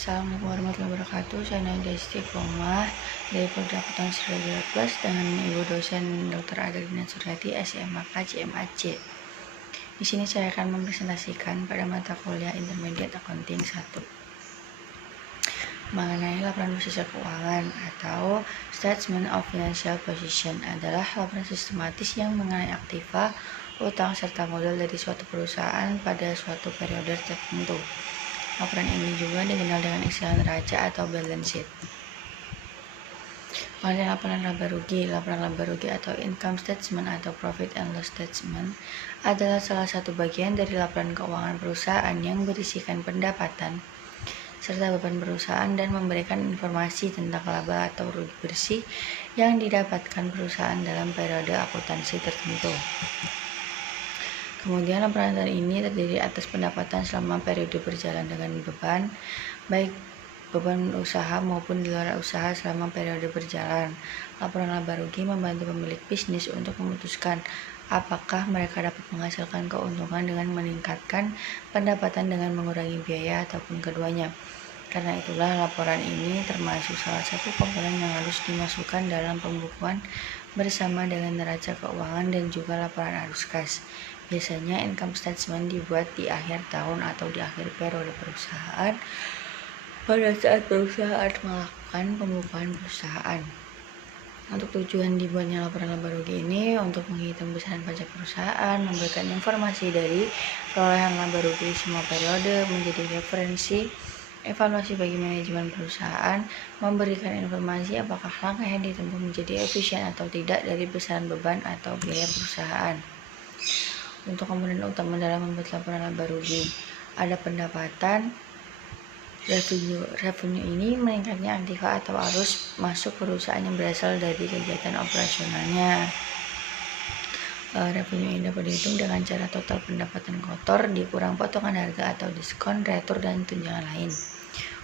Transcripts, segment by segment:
Assalamualaikum warahmatullahi wabarakatuh. Saya Nadia Istiqomah dari Program Akuntansi Regular Plus dengan Ibu dosen Dr. Adelina Suryati, SMAK CMAC. Di sini saya akan mempresentasikan pada mata kuliah Intermediate Accounting 1 mengenai laporan posisi keuangan atau Statement of Financial Position adalah laporan sistematis yang mengenai aktiva, utang serta modal dari suatu perusahaan pada suatu periode tertentu. Laporan ini juga dikenal dengan istilah neraca atau balance sheet. Mengenai laporan laba rugi atau income statement atau profit and loss statement adalah salah satu bagian dari laporan keuangan perusahaan yang berisikan pendapatan serta beban perusahaan dan memberikan informasi tentang laba atau rugi bersih yang didapatkan perusahaan dalam periode akuntansi tertentu. Kemudian laporan ini terdiri atas pendapatan selama periode berjalan dengan beban, baik beban usaha maupun di luar usaha selama periode berjalan. Laporan laba rugi membantu pemilik bisnis untuk memutuskan apakah mereka dapat menghasilkan keuntungan dengan meningkatkan pendapatan dengan mengurangi biaya ataupun keduanya. Karena itulah laporan ini termasuk salah satu komponen yang harus dimasukkan dalam pembukuan bersama dengan neraca keuangan dan juga laporan arus kas. Biasanya income statement dibuat di akhir tahun atau di akhir periode perusahaan pada saat perusahaan melakukan pembukuan perusahaan. Untuk tujuan dibuatnya laporan laba rugi ini untuk menghitung besaran pajak perusahaan, memberikan informasi dari perolehan laba rugi semua periode, menjadi referensi evaluasi bagi manajemen perusahaan, memberikan informasi apakah langkah yang ditempuh menjadi efisien atau tidak dari besaran beban atau biaya perusahaan. Untuk komponen utama dalam membuat laporan laba rugi ada pendapatan, revenue ini meningkatnya aktiva atau arus masuk perusahaan yang berasal dari kegiatan operasionalnya. Revenue ini dapat dihitung dengan cara total pendapatan kotor dikurang potongan harga atau diskon, retur, dan tunjangan lain.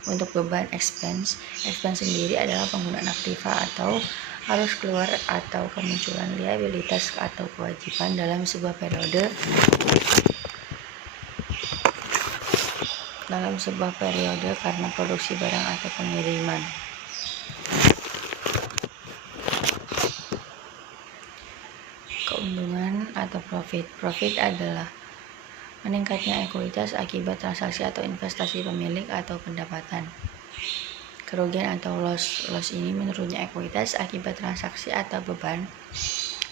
Untuk beban expense sendiri adalah penggunaan aktiva atau arus keluar atau kemunculan liabilitas atau kewajiban dalam sebuah periode karena produksi barang atau pengiriman. Keuntungan atau profit adalah meningkatnya ekuitas akibat transaksi atau investasi pemilik atau pendapatan. Kerugian atau loss ini menurunnya ekuitas akibat transaksi atau beban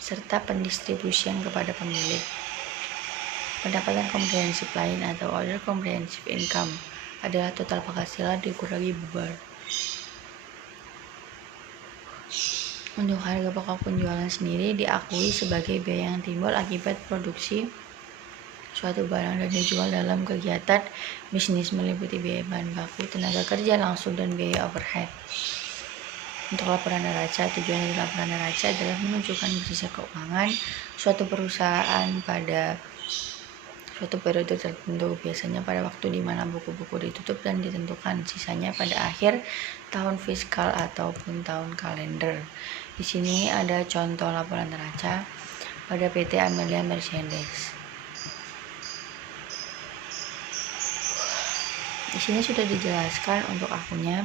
serta pendistribusian kepada pemilik. Pendapatan komprehensif lain atau other comprehensive income adalah total penghasilan dikurangi beban. Untuk harga pokok penjualan sendiri diakui sebagai biaya yang timbul akibat produksi suatu barang dan dijual dalam kegiatan bisnis meliputi biaya bahan baku, tenaga kerja langsung, dan biaya overhead. Untuk laporan neraca, tujuan dari laporan neraca adalah menunjukkan posisi keuangan suatu perusahaan pada suatu periode tertentu, biasanya pada waktu di mana buku-buku ditutup dan ditentukan, sisanya pada akhir tahun fiskal ataupun tahun kalender. Di sini ada contoh laporan neraca pada PT Amelia Merchandise. Di sini sudah dijelaskan untuk akunnya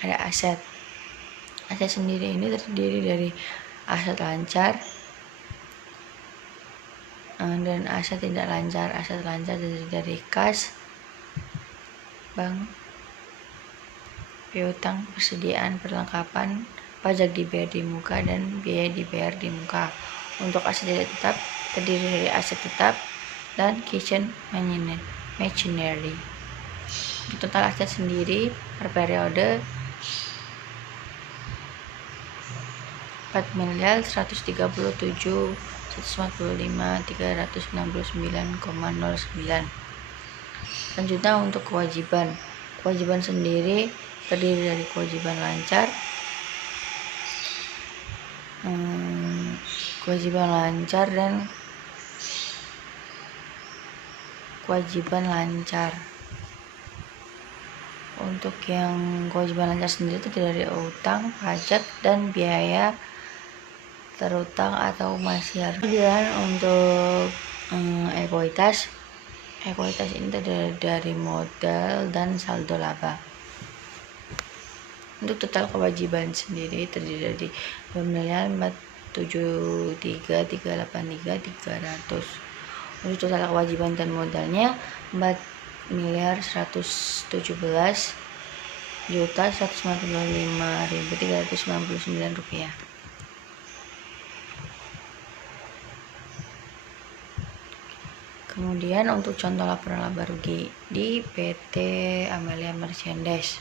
ada aset. Aset sendiri ini terdiri dari aset lancar dan aset tidak lancar. Aset lancar terdiri dari kas, bank, piutang, persediaan, perlengkapan, pajak dibayar di muka, dan biaya dibayar di muka. Untuk aset tidak tetap terdiri dari aset tetap dan kitchen machinery. Total aset sendiri per periode 4.137.145.369,09. Selanjutnya untuk kewajiban sendiri terdiri dari kewajiban lancar, dan kewajiban lancar. Untuk yang kewajiban lancar sendiri terdiri dari utang, pajak, dan biaya terutang atau masih harus. Kemudian untuk ekuitas ini terdiri dari modal dan saldo laba. Untuk total kewajiban sendiri terdiri dari 2.473.383.300. Untuk total kewajiban dan modalnya 4.117.155.399 rupiah. Kemudian untuk contoh laporan laba rugi di PT Amelia Merchandise.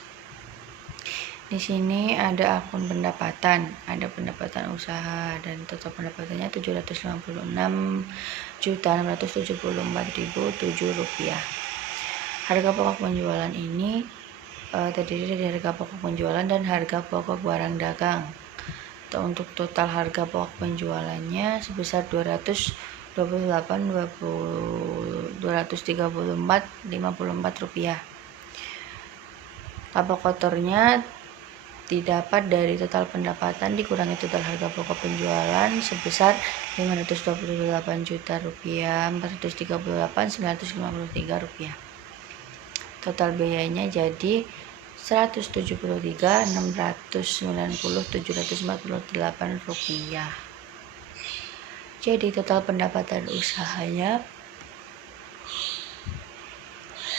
Di sini ada akun pendapatan, ada pendapatan usaha dan total pendapatannya 756.674.007 rupiah. Harga pokok penjualan ini terdiri dari harga pokok penjualan dan harga pokok barang dagang. Untuk total harga pokok penjualannya sebesar 234.54 rupiah. Laba kotornya didapat dari total pendapatan dikurangi total harga pokok penjualan sebesar 528 juta rupiah 438.953 rupiah. Total biayanya jadi 173.690.748 rupiah. Jadi total pendapatan usahanya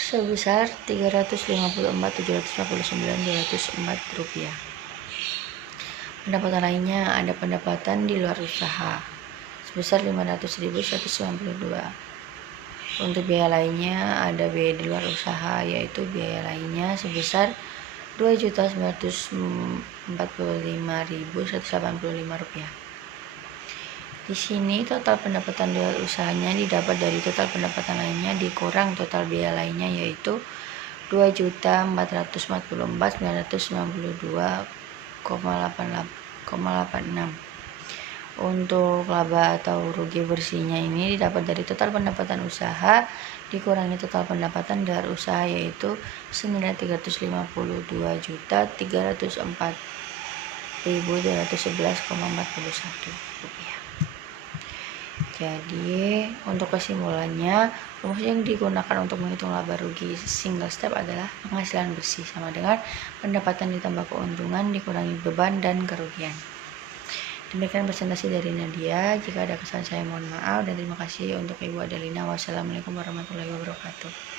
sebesar 354.749.204 rupiah. Pendapatan lainnya ada pendapatan di luar usaha sebesar 500.192. Untuk biaya lainnya ada biaya di luar usaha yaitu biaya lainnya sebesar 2.945.185 rupiah. Di sini total pendapatan di luar usahanya didapat dari total pendapatan lainnya dikurang total biaya lainnya yaitu 2.444.992,86. Untuk laba atau rugi bersihnya ini didapat dari total pendapatan usaha dikurangi total pendapatan di luar usaha yaitu 9.354.211,41 rupiah. Jadi untuk kesimpulannya, rumus yang digunakan untuk menghitung laba rugi single step adalah penghasilan bersih sama dengan pendapatan ditambah keuntungan dikurangi beban dan kerugian. Demikian presentasi dari Nadia. Jika ada kesalahan saya mohon maaf dan terima kasih untuk Ibu Adelina. Wassalamualaikum warahmatullahi wabarakatuh.